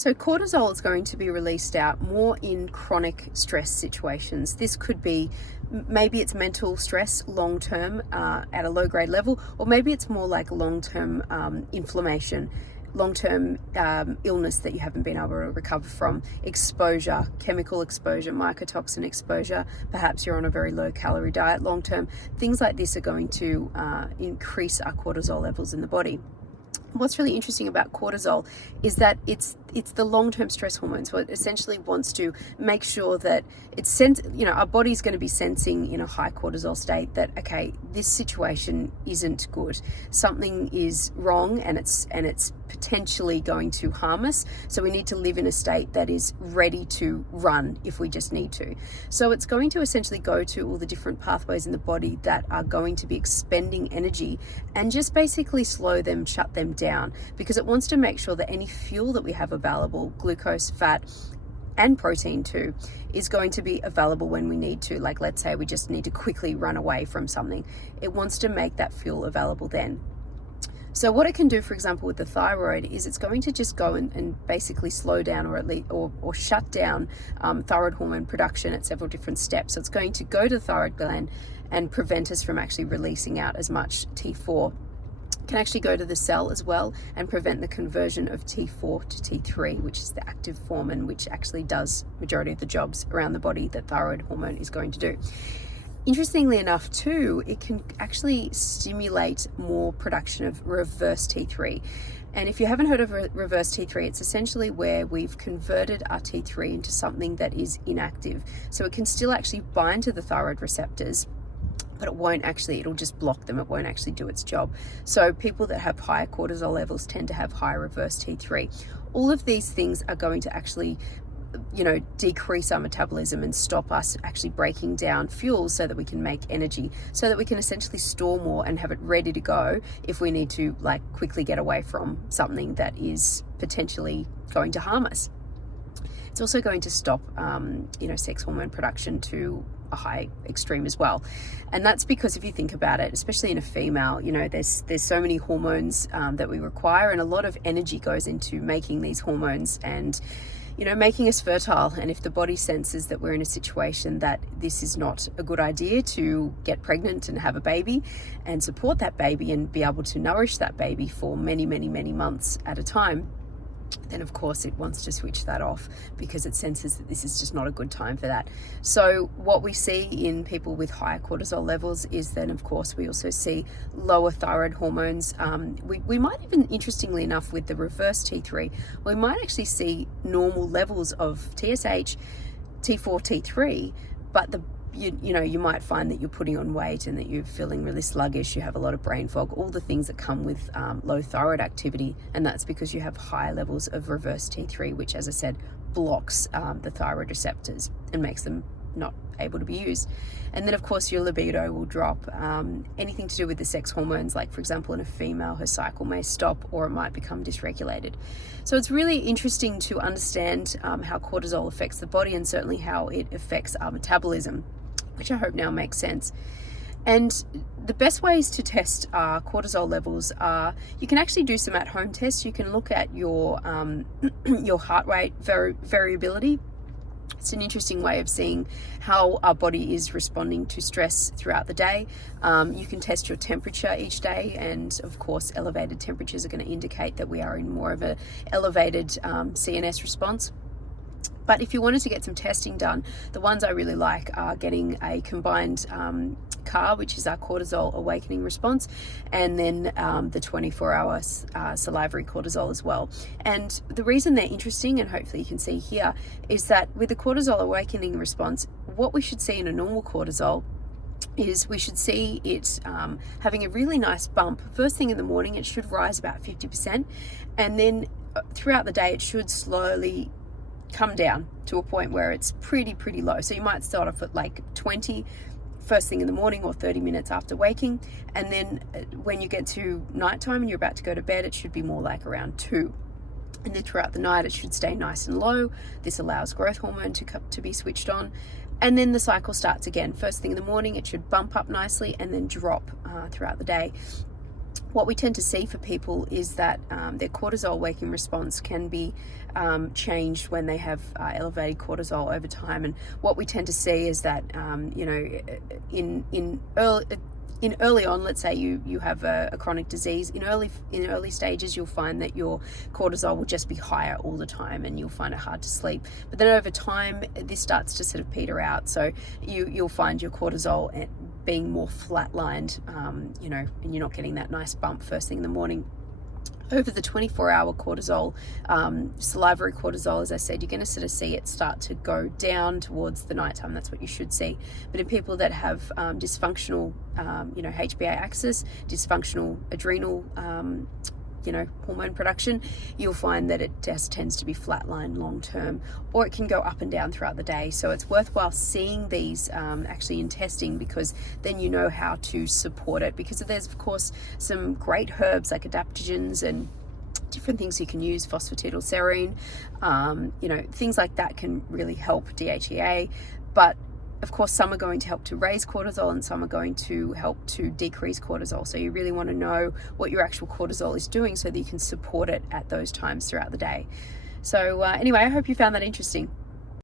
So cortisol is going to be released out more in chronic stress situations. This could be, maybe it's mental stress long-term at a low-grade level, or maybe it's more like long-term inflammation, long-term illness that you haven't been able to recover from, exposure, chemical exposure, mycotoxin exposure, perhaps you're on a very low-calorie diet long-term. Things like this are going to increase our cortisol levels in the body. What's really interesting about cortisol is that it's the long-term stress hormone. So it essentially wants to make sure that our body's going to be sensing in a high cortisol state that, okay, this situation isn't good. Something is wrong and it's potentially going to harm us. So we need to live in a state that is ready to run if we just need to. So it's going to essentially go to all the different pathways in the body that are going to be expending energy and just basically slow them, shut them down, because it wants to make sure that any fuel that we have available, glucose, fat, and protein too, is going to be available when we need to. Like, let's say we just need to quickly run away from something. It wants to make that fuel available then. So what it can do, for example, with the thyroid is it's going to just go and basically slow down or shut down thyroid hormone production at several different steps. So it's going to go to the thyroid gland and prevent us from actually releasing out as much T4. Can actually go to the cell as well and prevent the conversion of T4 to T3, which is the active form and which actually does majority of the jobs around the body that thyroid hormone is going to do. Interestingly enough too, it can actually stimulate more production of reverse T3. And if you haven't heard of reverse T3, it's essentially where we've converted our T3 into something that is inactive. So it can still actually bind to the thyroid receptors, but it'll just block them. It won't actually do its job. So people that have higher cortisol levels tend to have higher reverse T3. All of these things are going to actually, decrease our metabolism and stop us actually breaking down fuels so that we can make energy, so that we can essentially store more and have it ready to go if we need to quickly get away from something that is potentially going to harm us. It's also going to stop, sex hormone production to a high extreme as well. And that's because if you think about it, especially in a female, there's so many hormones that we require, and a lot of energy goes into making these hormones and making us fertile. And if the body senses that we're in a situation that this is not a good idea to get pregnant and have a baby and support that baby and be able to nourish that baby for many, many, many months at a time, then of course it wants to switch that off because it senses that this is just not a good time for that. So what we see in people with higher cortisol levels is then of course we also see lower thyroid hormones. We might even, interestingly enough, with the reverse T3, we might actually see normal levels of TSH, T4, T3, but you might find that you're putting on weight and that you're feeling really sluggish, you have a lot of brain fog, all the things that come with low thyroid activity, and that's because you have high levels of reverse T3, which, as I said, blocks the thyroid receptors and makes them not able to be used. And then of course your libido will drop. Anything to do with the sex hormones, like for example in a female, her cycle may stop or it might become dysregulated. So it's really interesting to understand how cortisol affects the body and certainly how it affects our metabolism, which I hope now makes sense. And the best ways to test our cortisol levels are, you can actually do some at-home tests. You can look at your heart rate variability. It's an interesting way of seeing how our body is responding to stress throughout the day. You can test your temperature each day, and of course elevated temperatures are going to indicate that we are in more of an elevated CNS response. But if you wanted to get some testing done, the ones I really like are getting a combined CAR, which is our cortisol awakening response, and then the 24-hour salivary cortisol as well. And the reason they're interesting, and hopefully you can see here, is that with the cortisol awakening response, what we should see in a normal cortisol is we should see it having a really nice bump. First thing in the morning, it should rise about 50%, and then throughout the day, it should slowly come down to a point where it's pretty low. So you might start off at 20 first thing in the morning or 30 minutes after waking, and then when you get to nighttime and you're about to go to bed, it should be more like around 2. And then throughout the night it should stay nice and low. This allows growth hormone to be switched on, and then the cycle starts again. First thing in the morning it should bump up nicely and then drop throughout the day. what we tend to see for people is that their cortisol waking response can be changed when they have elevated cortisol over time. And what we tend to see is that in early on, let's say you have a chronic disease, in early stages, you'll find that your cortisol will just be higher all the time, and you'll find it hard to sleep. But then over time, this starts to sort of peter out. So you'll find your cortisol being more flatlined, and you're not getting that nice bump first thing in the morning. Over the 24-hour cortisol, salivary cortisol, as I said, you're going to sort of see it start to go down towards the nighttime. That's what you should see. But in people that have dysfunctional, HPA axis, dysfunctional adrenal, hormone production, you'll find that it just tends to be flatline long term, or it can go up and down throughout the day. So it's worthwhile seeing these actually in testing, because then you know how to support it. Because there's of course some great herbs like adaptogens and different things you can use, phosphatidylserine, things like that can really help DHEA. But of course, some are going to help to raise cortisol and some are going to help to decrease cortisol. So you really want to know what your actual cortisol is doing so that you can support it at those times throughout the day. So anyway, I hope you found that interesting.